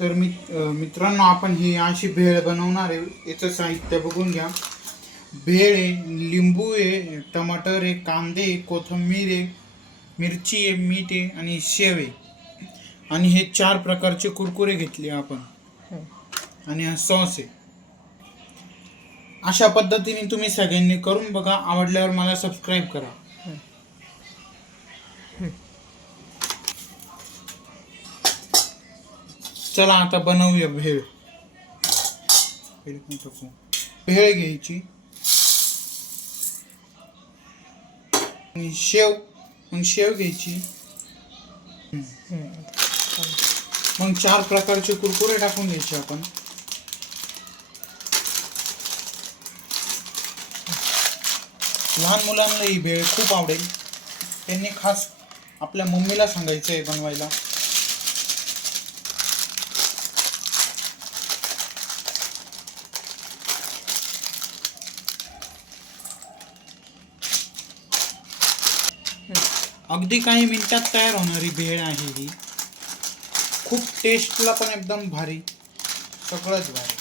तर मी मित्रांनो आपण ही अशी भेळ बनवणार आहे. याचं साहित्य बघून घ्या. भेळ आहे लिंबू आहे टमाटर आहे कांदे कोथिंबीर आहे मिरची आहे मीठ आहे आणि शेव आहे. आणि हे चार प्रकारचे कुरकुरे घेतले आपण. आणि हा सॉस आहे. अशा पद्धतीने तुम्ही सगळ्यांनी करून बघा. आवडल्यावर मला सबस्क्राईब करा. चला आता बनवूया भेळ. भेळ पण टाकू. भेळ घ्यायची. शेव. मग शेव घ्यायची. मग चार प्रकारचे कुरकुरे टाकून घ्यायचे आपण. लहान मुलांना ही भेळ खूप आवडेल. त्यांनी खास आपल्या मम्मीला सांगायचं आहे बनवायला. अगदी काही मिनिटात तयार होणारी भेळ आहे ही. खूप टेस्टला पण एकदम भारी. सगळंच भारी.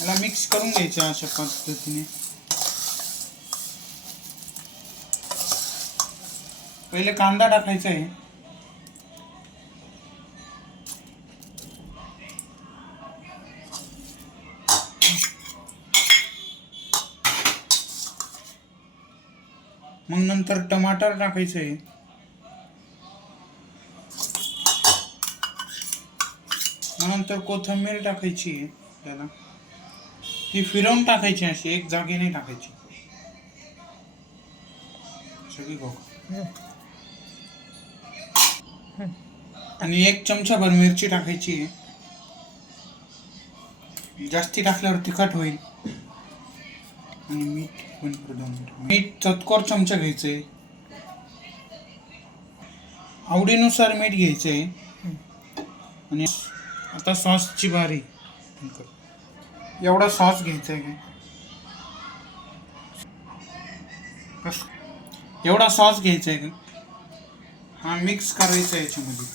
याला मिक्स करून घ्यायचं अशा पद्धतीने. पहिले कांदा टाकायचा आहे. मग नंतर टमाटर टाकायचं. आहे मग नंतर कोथिंबीर टाकायची आहे त्याला. ती फिरवून टाकायची अशी एक जागी नाही टाकायची. सगळी बघ आणि एक चमचाभर मिरची टाकायची. आहे जास्ती टाकल्यावर तिखट होईल. आणि मीठ पण दोन मीठ. चतकोर चमचा घ्यायचंय आवडीनुसार मीठ घ्यायचं. आहे आणि आता सॉसची बारी. एवढा सॉस घ्यायचा आहे कस? एवढा सॉस घ्यायचा आहे का? हा मिक्स करायचा आहे याच्यामध्ये.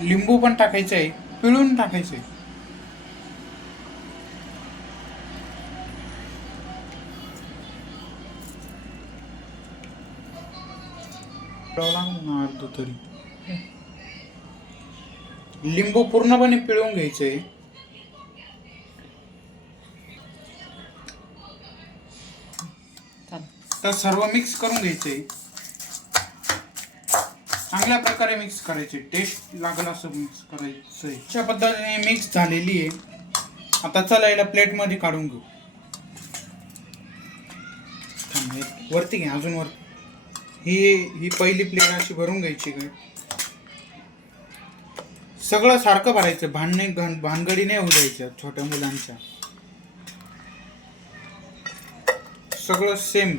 लिंबू पण टाकायचं आहे. पिळून टाकायचं. अर्ध तरी. लिंबू पूर्णपणे पिळून घ्यायचं. तर सर्व मिक्स करून घ्यायचं. चांगल्या प्रकारे मिक्स करायचे. टेस्ट लागेल असं मिक्स करायचं अशा पद्धतीने मिक्स झालेली आहे. आता चला याला प्लेटमध्ये काढून घेऊ. थांब, वरती घ्या अजून वर ही ही पहिली प्लेट अशी भरून घ्यायची काय सगळं सारखं भरायचं. भांडणे घन- भानगडी नाही होऊ द्यायच्या छोट्या मुलांच्या. सगळं सेम